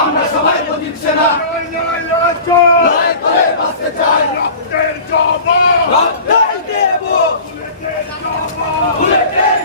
আমরা সবাই প্রদীপ সেনা লড়াই করে বাঁচতে চাই রক্তের দেব। বুলেটের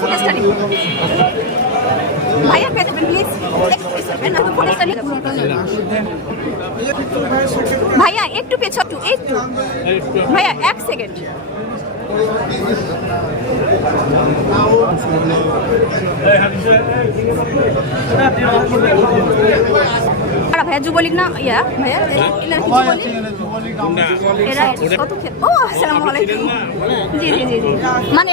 ফুটেজটা নিন ভাইয়া পেয়ে যাবেন প্লিজ ফুটেজটা নিন ভাইয়া একটু পেছ একটু একটু। ভাইয়া এক সেকেন্ড ভাইয়া যুবলীগ না? ইয়া ভাইয়া এরা কি যুবলীগ? এরা কত খেল ও আসসালামু আলাইকুম। জি জি জি জি। মানে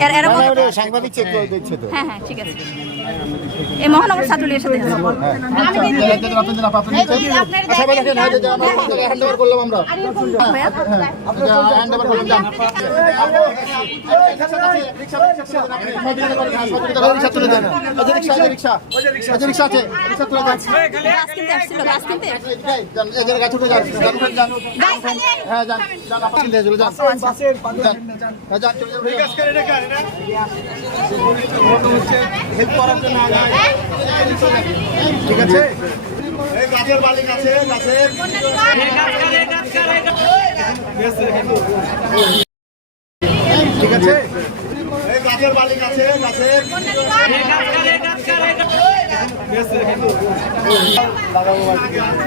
এরা- সাংবাদিক চেক করে দিচ্ছে তো হ্যাঁ হ্যাঁ ঠিক আছে এই মহানগর ছাত্রলীগের সাথে। আচ্ছা হ্যাঁ যান যান যান যান হেল্প ঠিক আছে গাছের মালিক আছে গাছের ঠিক আছে? গাছের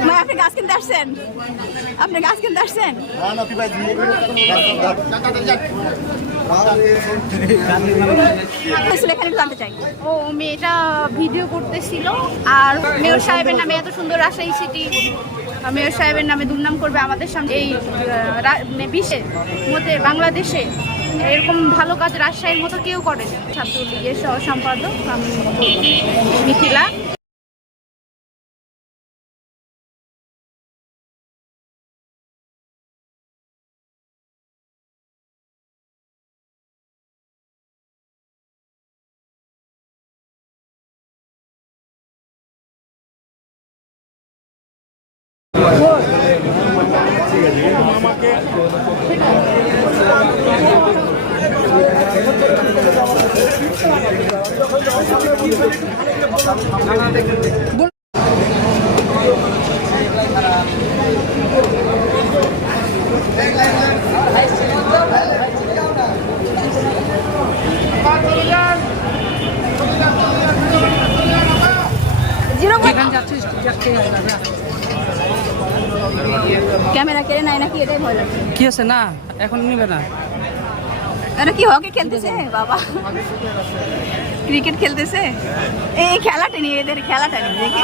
ভাই আপনি গাছ কিনতে আসছেন? আপনি গাছ কিনতে আসছেন? না ভাই আসলে এখানে একটু জানতে চাই। ও মেয়েটা ভিডিও করতেছিল আর মেয়র সাহেবের নামে এত সুন্দর রাজশাহী সিটি মেয়র সাহেবের নামে দুর্নাম করবে আমাদের সামনে এই রা- মানে বিশ্বের মধ্যে বাংলাদেশে। এরকম ভালো কাজ রাজশাহীর মতো কেউ করে না। ছাত্রলীগের সহ সম্পাদক আমি মিথিলা ক্যামেরা কেড়ে নাই নাকি? এটাই ভয় লাগছে। কি আছে না এখন নিবে না। এটা কি হকি খেলতেছে? বাবা। ক্রিকেট খেলতেছে? এই খেলাটা নিয়ে এদের খেলাটা নিয়ে দেখি।